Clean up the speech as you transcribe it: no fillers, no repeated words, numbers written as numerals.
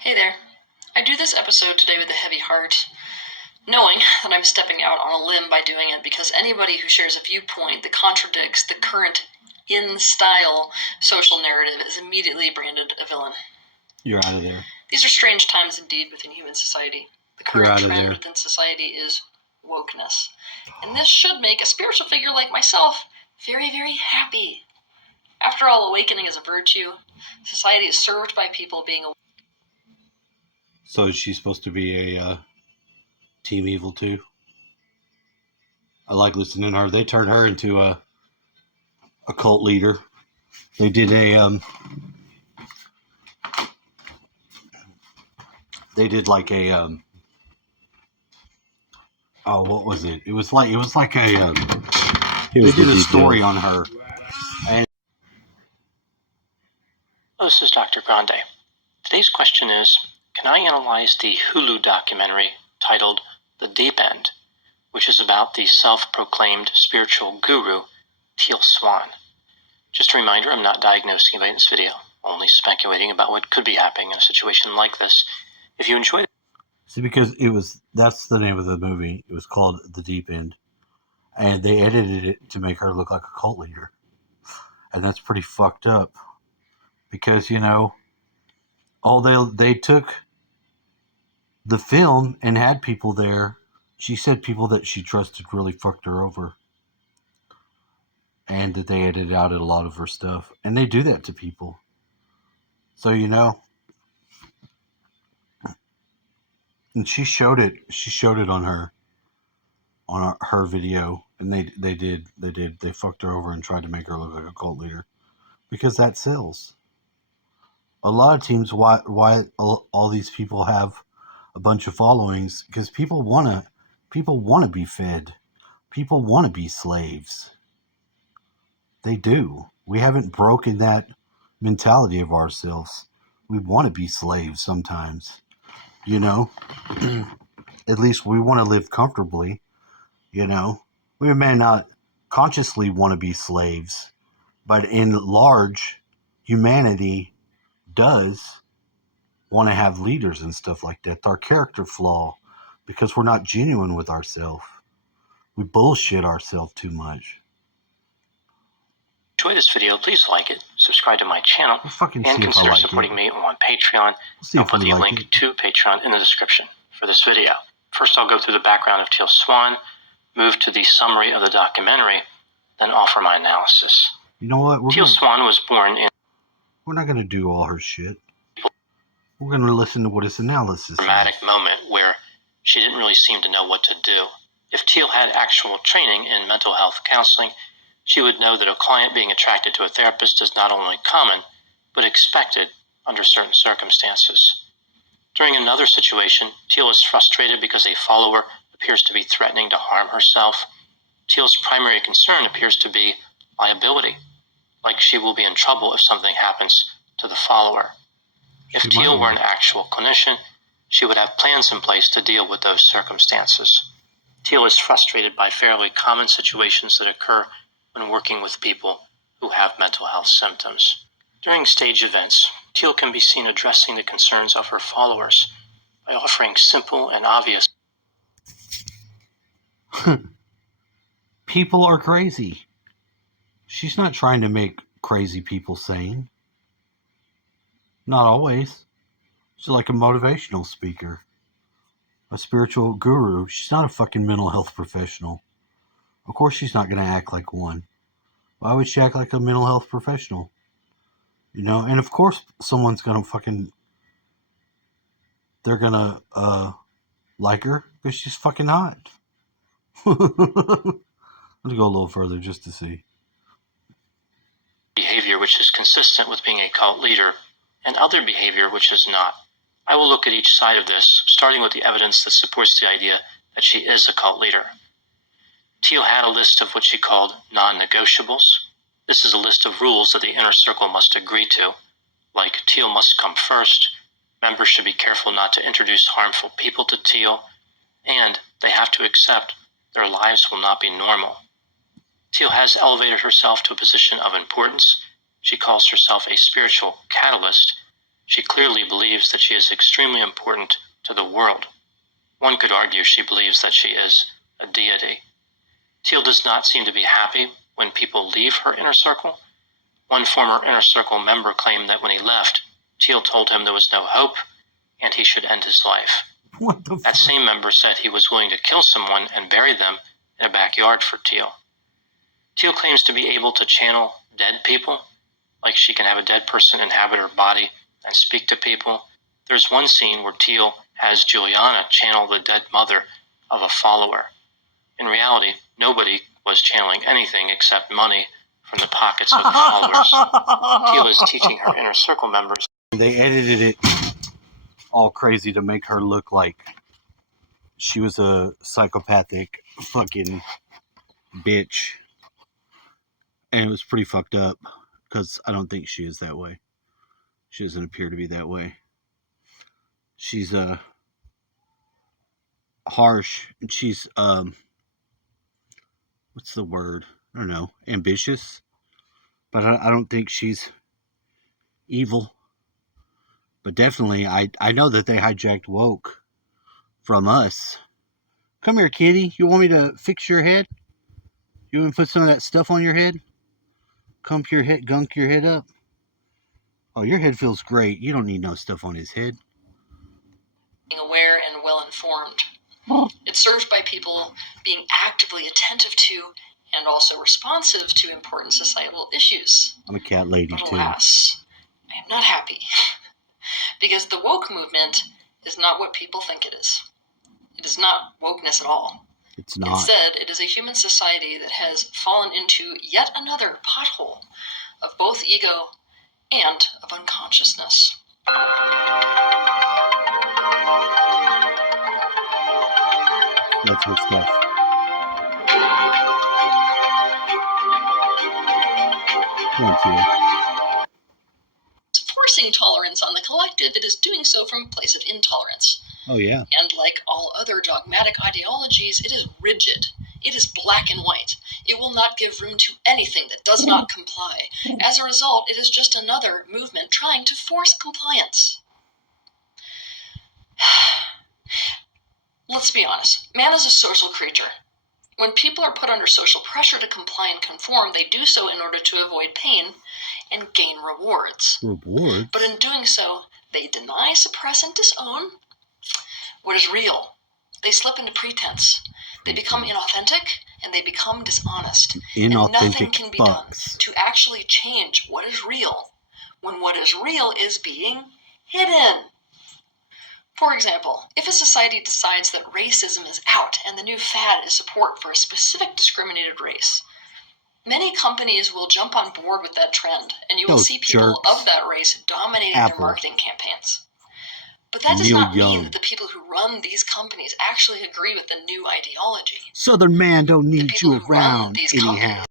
Hey there. I do this episode today with a heavy heart, knowing that I'm stepping out on a limb by doing it because anybody who shares a viewpoint that contradicts the current in-style social narrative is immediately branded a villain. You're out of there. These are strange times indeed within human society. The current trend within society is wokeness. And this should make a spiritual figure like myself very, very happy. After all, awakening is a virtue. Society is served by people being awake. So is she supposed to be a Team Evil too? I like listening to her. They turned her into a cult leader. They did what was it? It was like a they did a story on her. And this is Dr. Grande. Today's question is, can I analyze the Hulu documentary titled The Deep End, which is about the self-proclaimed spiritual guru, Teal Swan? Just a reminder, I'm not diagnosing anybody in this video, only speculating about what could be happening in a situation like this. If you enjoyed it... See, because that's the name of the movie. It was called The Deep End. And they edited it to make her look like a cult leader. And that's pretty fucked up. Because, they took the film and had people there. She said people that she trusted really fucked her over. And that they edited out a lot of her stuff. And they do that to people. So, and she showed it on her video. And they fucked her over and tried to make her look like a cult leader. Because that sells. A lot of teams, why all these people have a bunch of followings, because people want to be fed. People want to be slaves. They do. We haven't broken that mentality of ourselves. We want to be slaves sometimes. At least we want to live comfortably. We may not consciously want to be slaves, but in large, humanity does want to have leaders and stuff like that. Our character flaw, because we're not genuine with ourselves. We bullshit ourselves too much. Enjoy this video, please like it, subscribe to my channel, and consider supporting me on Patreon. I'll put the link to Patreon in the description for this video. First, I'll go through the background of Teal Swan, move to the summary of the documentary, then offer my analysis. You know what? Teal Swan was born in... We're not going to do all her shit. We're going to listen to what his analysis is. Dramatic moment where she didn't really seem to know what to do. If Teal had actual training in mental health counseling, she would know that a client being attracted to a therapist is not only common, but expected under certain circumstances. During another situation, Teal is frustrated because a follower appears to be threatening to harm herself. Teal's primary concern appears to be liability, like she will be in trouble if something happens to the follower. If Teal were an actual clinician, she would have plans in place to deal with those circumstances. Teal is frustrated by fairly common situations that occur when working with people who have mental health symptoms. During stage events, Teal can be seen addressing the concerns of her followers by offering simple and obvious... People are crazy. She's not trying to make crazy people sane. Not always. She's like a motivational speaker. A spiritual guru. She's not a fucking mental health professional. Of course she's not going to act like one. Why would she act like a mental health professional? And of course someone's going to they're going to like her because she's fucking hot. Let's go a little further just to see. Behavior which is consistent with being a cult leader, and other behavior which is not. I will look at each side of this, starting with the evidence that supports the idea that she is a cult leader. Teal had a list of what she called non-negotiables. This is a list of rules that the inner circle must agree to, like Teal must come first, members should be careful not to introduce harmful people to Teal, and they have to accept their lives will not be normal. Teal has elevated herself to a position of importance. She calls herself a spiritual catalyst, She clearly believes that she is extremely important to the world. One could argue she believes that she is a deity. Teal does not seem to be happy when people leave her inner circle. One former inner circle member claimed that when he left, Teal told him there was no hope and he should end his life. What the That same member said he was willing to kill someone and bury them in a backyard for Teal. Teal claims to be able to channel dead people, like she can have a dead person inhabit her body and speak to people. There's one scene where Teal has Juliana channel the dead mother of a follower. In reality, nobody was channeling anything except money from the pockets of the followers. Teal is teaching her inner circle members. They edited it all crazy to make her look like she was a psychopathic fucking bitch. And it was pretty fucked up because I don't think she is that way. She doesn't appear to be that way. She's harsh, and she's what's the word? I don't know, ambitious. But I don't think she's evil. But definitely, I know that they hijacked woke from us. Come here, kitty. You want me to fix your head? You want me to put some of that stuff on your head? Gunk your head up? Oh, your head feels great. You don't need no stuff on his head. Being aware and well-informed. It's served by people being actively attentive to and also responsive to important societal issues. I'm a cat lady, But too. alas, I am not happy. Because the woke movement is not what people think it is. It is not wokeness at all. It's not. Instead, it is a human society that has fallen into yet another pothole of both ego and of unconsciousness. That's good stuff. Come on, Tia. Forcing tolerance on the collective, it is doing so from a place of intolerance. Oh, yeah. And like all other dogmatic ideologies, it is rigid. It is black and white. It will not give room to anything that does not comply. As a result, it is just another movement trying to force compliance. Let's be honest. Man is a social creature. When people are put under social pressure to comply and conform, they do so in order to avoid pain and gain rewards. Rewards? But in doing so, they deny, suppress, and disown what is real. They slip into pretense. They become inauthentic, and they become dishonest. And nothing can be done to actually change what is real when what is real is being hidden. For example, if a society decides that racism is out and the new fad is support for a specific discriminated race, many companies will jump on board with that trend, and you will see people of that race dominating their marketing campaigns. But that does not mean that the people who run these companies actually agree with the new ideology. Southern man don't need you around anyhow.